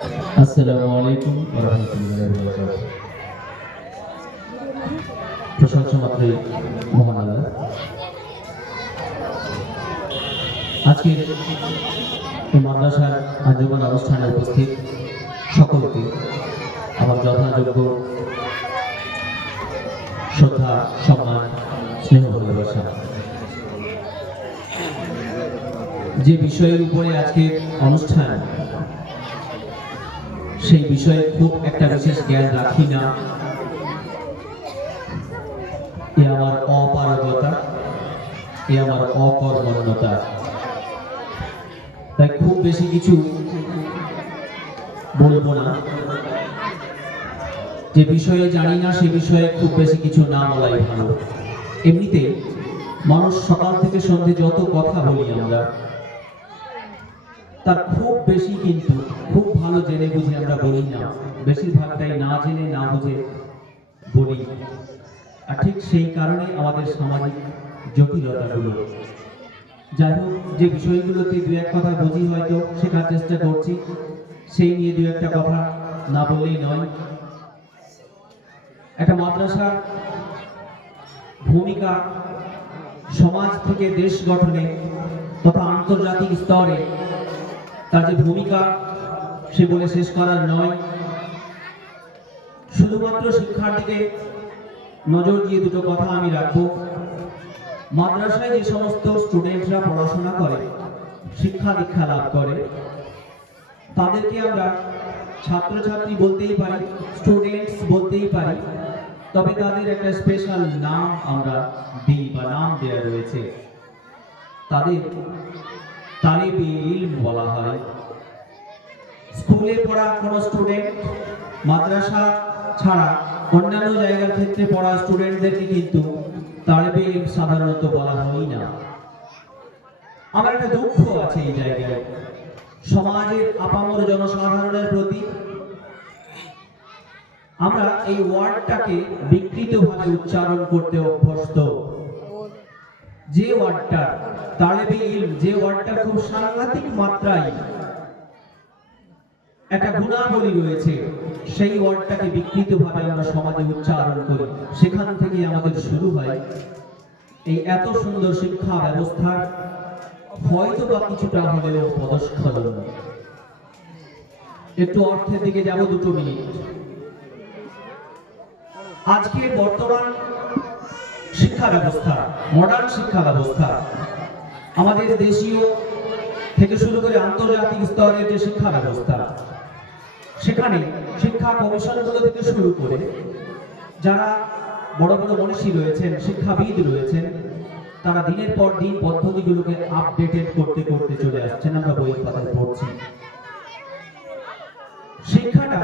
আসসালামু আলাইকুম ওয়া রাহমাতুল্লাহি ওয়া বারাকাতুহু। প্রশংসা মাত্রই মহান আল্লাহ। আজকের এই মাদ্রাসার আঞ্জুমান অনুষ্ঠানে উপস্থিত সকলকে আমার যথাযোগ্য শ্রদ্ধা, সম্মান, স্নেহ, ভালোবাসা। যে বিষয়ের উপরে আজকের অনুষ্ঠান, সেই বিষয়ে খুব একটা বিশেষ জ্ঞান রাখি না। এ আমার অপারগতা, এ আমার অকর্মণ্যতা। তাই খুব বেশি কিছু বলবো না। যে বিষয়ে জানি না সে বিষয়ে খুব বেশি কিছু না বলাই ভালো। এমনিতে মানুষ সকাল থেকে সন্ধ্যে যত কথা বলি আমরা, তার খুব বেশি কিন্তু খুব ভালো জেনে বুঝে আমরা বলি না, বেশিরভাগটাই না জেনে না বুঝে বলি। আর ঠিক সেই কারণে আমাদের সামাজিক জটিলতাগুলো। যাই হোক, যে বিষয়গুলোতে দু এক কথা বুঝি হয়তো শেখার চেষ্টা করছি, সেই নিয়ে দু একটা কথা না বললেই নয়। একটা মাদ্রাসার ভূমিকা সমাজ থেকে দেশ গঠনে তথা আন্তর্জাতিক স্তরে তার যে ভূমিকা, সে বলে শেষ করার নয়। শুধুমাত্র শিক্ষার দিকে নজর দিয়ে দুটো কথা আমি রাখবো। মাদ্রাসায় যে সমস্ত স্টুডেন্টরা পড়াশোনা করে, শিক্ষা দীক্ষা লাভ করে, তাদেরকে আমরা ছাত্রছাত্রী বলতেই পারি, স্টুডেন্টস বলতেই পারি। তবে তাদের একটা স্পেশাল নাম আমরা দিই বা নাম দেওয়া রয়েছে, তাদের তালিবে ইলম বলা হয়। স্কুলে পড়া কোনো স্টুডেন্ট মাদ্রাসা ছাড়া অন্যান্য জায়গার ক্ষেত্রে পড়া স্টুডেন্টদেরকে কিন্তু তালিবে ইলম সাধারণত বলা হয় না। আমার একটা দুঃখ আছে এই জায়গায়, সমাজের আপামর জনসাধারণের প্রতি। আমরা এই ওয়ার্ডটাকে বিকৃতভাবে উচ্চারণ করতে অভ্যস্ত। যে ওয়ার্ডটা তালিবে ইলম, যে ওয়ার্ডটা খুব সাংঘাতিক মাত্রায় একটা গুণাবলী রয়েছে, সেই ওয়ার্ডটাকে বিকৃতভাবে আমরা সমাজে উচ্চারণ করি। সেখান থেকে আমাদের শুরু হয় এই এত সুন্দর শিক্ষা ব্যবস্থার হয়তো বা কিছুটা হলেও পদস্খলন। একটু অর্থের দিকে যাব 2 মিনিট। আজকে বর্তমান শিক্ষা ব্যবস্থা, মডার্ন শিক্ষা ব্যবস্থা, আমাদের দেশীয় থেকে শুরু করে আন্তর্জাতিক স্তরের যে শিক্ষা ব্যবস্থা, সেখানে শিক্ষা কমিশনগুলো থেকে শুরু করে যারা বড় বড় মনীষী রয়েছেন, শিক্ষাবিদ রয়েছেন, তারা দিনের পর দিন পদ্ধতিগুলোকে আপডেটেড করতে করতে চলে আসছেন। আমরা বইয়ের পাতায় পড়ছি। শিক্ষাটা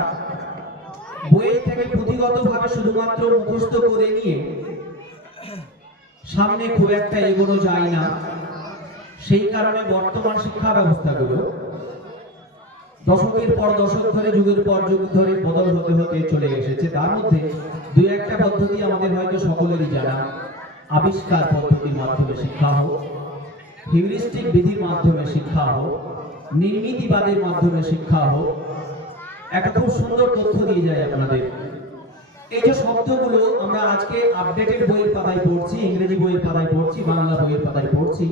বইয়ের থেকে পুঁথিগতভাবে শুধুমাত্র মুখস্থ করে নিয়ে সামনে খুব একটা এগোনো যায় না। সেই কারণে বর্তমান শিক্ষা ব্যবস্থাগুলো দশকের পর দশক ধরে, যুগের পর যুগ ধরে বদল হতে হতে চলে এসেছে। তার মধ্যে 2-1টা পদ্ধতি আমাদের হয়তো সকলেরই জানা। আবিষ্কার পদ্ধতির মাধ্যমে শিক্ষা হোক, হিউরিস্টিক বিধির মাধ্যমে শিক্ষা হোক, নির্মিতিবাদের মাধ্যমে শিক্ষা হোক। একটা খুব সুন্দর তথ্য দিয়ে যায় আপনাদের। এই যে শব্দগুলো আমরা আজকে আপডেটেড বইয়ের পাতায় পড়ছি, ইংরেজি বইয়ের পাতায় পড়ছি, বাংলা বইয়ের পাতায় পড়ছি,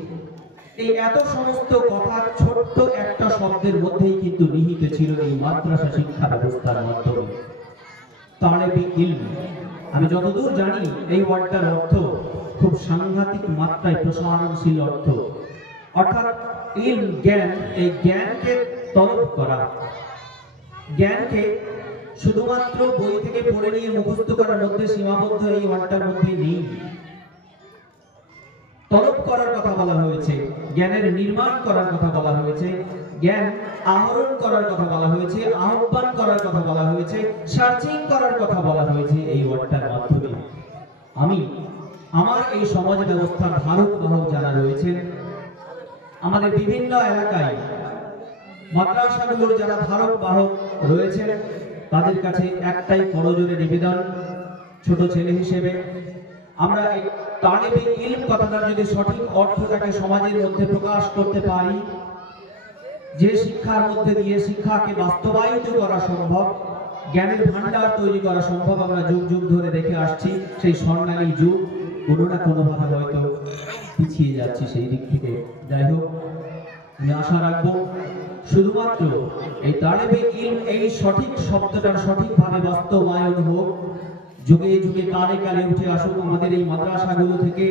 এই এত সমস্ত কথা ছোট্ট একটা শব্দের মধ্যেই কিন্তু নিহিত ছিল এই মাদ্রাসা শিক্ষা ব্যবস্থার মাধ্যমে। তালিবে ইলম, আমি যতদূর জানি এই ওয়ার্ডটার অর্থ খুব সাংঘাতিক মাত্রায় প্রসারণশীল অর্থ। অর্থাৎ ইলম, জ্ঞান, এই জ্ঞানকে তলব করা। জ্ঞানকে শুধুমাত্র বই থেকে পড়ে নিয়ে মুখস্থ করার মধ্যে সীমাবদ্ধ এই ওয়ার্ডটার মধ্যে নেই। তলব করার কথা বলা হয়েছে, জ্ঞানের নির্মাণ করার কথা বলা হয়েছে, জ্ঞান আহরণ করার কথা বলা হয়েছে, আহ্বান করার কথা বলা হয়েছে, সার্চিং করার কথা বলা হয়েছে এই ওয়ার্ডটার মাধ্যমে। আমি আমার এই সমাজ ব্যবস্থার ধারক বাহক যারা রয়েছেন, আমাদের বিভিন্ন এলাকায় মাদ্রাসাগুলোর যারা ধারক বাহক রয়েছেন, তাদের কাছে একটাই করজোড়ে নিবেদন, ছোট ছেলে হিসেবে আমরা এই তালিবে ইলম কথাটার যদি সঠিক অর্থটাকে সমাজের মধ্যে প্রকাশ করতে পারি, যে শিক্ষার মধ্যে দিয়ে শিক্ষাকে বাস্তবায়িত করা সম্ভব, জ্ঞানের ভান্ডার তৈরি করা সম্ভব, আমরা যুগ যুগ ধরে দেখে আসছি। সেই স্বর্ণালী যুগ কোনো না কোনোভাবে হয়তো পিছিয়ে যাচ্ছি সেই দিক থেকে। যাই হোক, আমি আশা রাখবো শুধুমাত্র এই তালেবে ইলম, এই সঠিক শব্দটার সঠিকভাবে বাস্তবায়ন হোক, যুগে যুগে কালে কালে উঠে আসুক আমাদের এই মাদ্রাসাগুলো থেকে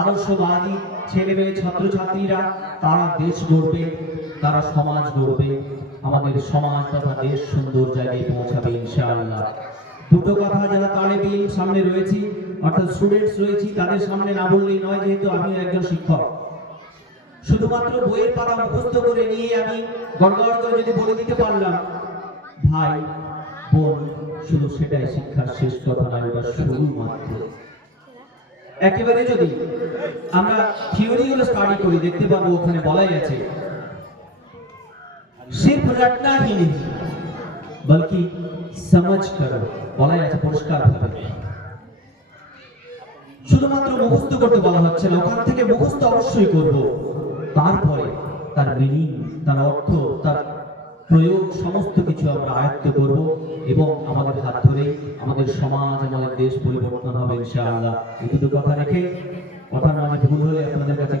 আদর্শবাদী ছেলে মেয়ে ছাত্রছাত্রীরা। তারা দেশ গড়বে, তারা সমাজ গড়বে, আমাদের সমাজ তথা দেশ সুন্দর জায়গায় পৌঁছাবে ইনশাআল্লাহ। দুটো কথা যারা তালেবে ইলম সামনে রয়েছি, অর্থাৎ স্টুডেন্টস রয়েছি, তাদের সামনে না বললেই নয়, যেহেতু আমি একজন শিক্ষক। শুধুমাত্র বইয়ের পাতা মুখস্থ করে নিয়ে আমি গড়গড় করে যদি বলে দিতে পারলাম ভাই বোন, শুধু সেটাই শিক্ষার শেষ কথা নয়, ওটা শুরু মাত্র। একেবারে যদি আমরা থিওরিগুলো স্টাডি করি, দেখতে পাবো ওখানে বলাই আছে সির্ফ রটনা হি নেই বলকি সমঝ করো, বলাই আছে পরিষ্কার ভাবে। শুধুমাত্র মুখস্থ করতে বলা হচ্ছে না, ওখান থেকে মুখস্থ অবশ্যই করব, তারপরে তার মিনিং, তার অর্থ, তার প্রয়োগ সমস্ত কিছু আমরা আয়ত্ত করব এবং আমাদের হাত ধরেই আমাদের সমাজ, আমাদের দেশ পরিবর্তন হবে ইনশাআল্লাহ। এই দুটো কথা রেখে, কথার মাঝে ভুল হলে আপনাদের কাছে